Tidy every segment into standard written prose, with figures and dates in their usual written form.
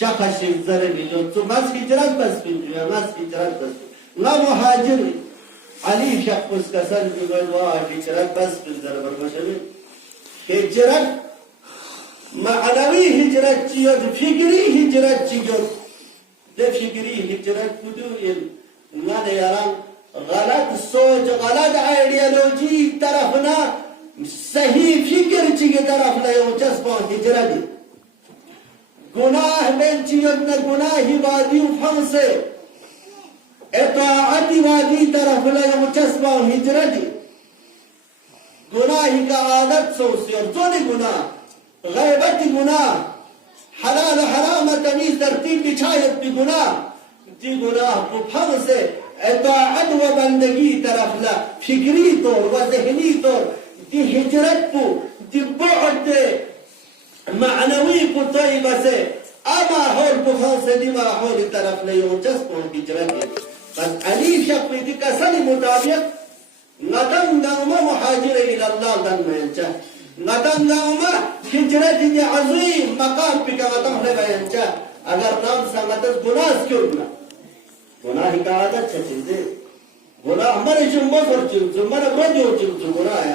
شخص زربي جو مس هجرت بس بنجوا مس هجرت بس لا مهاجر علي شخص كسر بيقول واه هجرت بس بنزر برمشي هجرت معنوي هجرت جيود فكري هجرت جيود ده فكري هجرت بدو ما يرى غلط سوچ غلط آئیڈیالوجی طرفنا صحیح فکر چیئے طرف لے اوچس پہن ہجرت گناہ بین چیئے گناہی وادی افہم سے اطاعتی وادی طرف لے اوچس پہن ہجرت گناہی کا عادت سوسی اور زونی گناہ غیبت گناہ حلال حرام تمیز ترتیب بچھایت بھی گناہ جی گناہ افہم سے اطاعت و بندگی طرف لا فکری طور و ذہنی طور دی ہجرت کو دی بعد معنوی کو طیبہ سے اما حول کو خاص دی ماحول طرف لے اوچس کو ہجرت بس علی شقی دی کسلی مطابق ندن نوما محاجر الاللہ دن مینچا ندن نوما ہجرت دی عظیم مقام پی کا وطن لے بینچا اگر نام سنگتس گناس کیوں بنا گناہ کا عادت چل دے گناہ ہمارے جمعہ پر چل ہمارے برجو چل گناہ ہے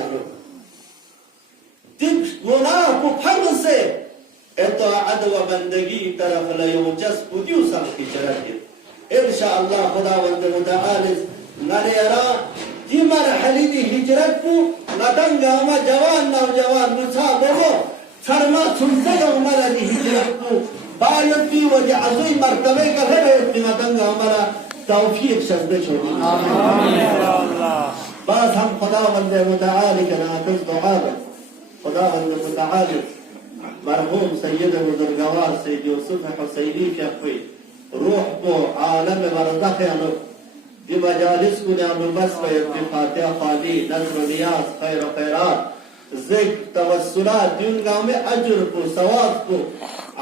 گناہ کو فرم سے اطاعت و بندگی طرف لیو جس پودیو سب کی چرت انشاءاللہ خداوند متعال نرے ارا دی مرحلی دی ہجرت کو ندنگا ہما جوان نوجوان مصابہو سرما سنزل ہمارا دی ہجرت کو باید بھی وجہ عظیم مرتبے کا ہے اتنا دنگا ہمارا توفیق شزدے چھوڑی بعض ہم خداوند متعالی کا ناتز دعاوت خداوند متعالی مرحوم سید بزرگوار سید یوسف حسینی کے اپوی روح کو عالم برزخ انو دی مجالس کو نیانو بس وید بی فاتحہ خالی نظر و نیاز خیر و خیرات ذکر توسلات دیون گاہ میں اجر کو ثواب کو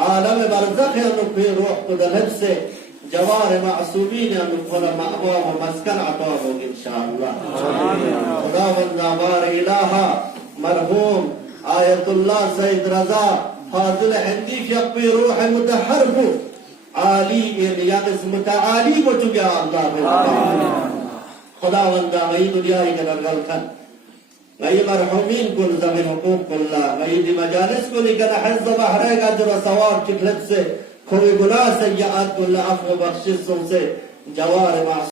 عالم برزخ انو پی روح کو دلب سے جوار معصومین انو کھولا مأوا و مسکن عطا ہوگی انشاءاللہ خداوند آبار الہا مرحوم آیت اللہ سید رضا فاضل ہندی فیقبی روح متحر کو عالی یعنی متعالی کو چکے اللہ خداوند آئی دنیا ہی کنرگل کن غی مرحومین کل زمین حقوق اللہ غی دی مجالس کو لکن حض بحرے گا جر و ثواب چکلت سے کھوئی گناہ سیئات کل عفو بخشش سے جوار معصوم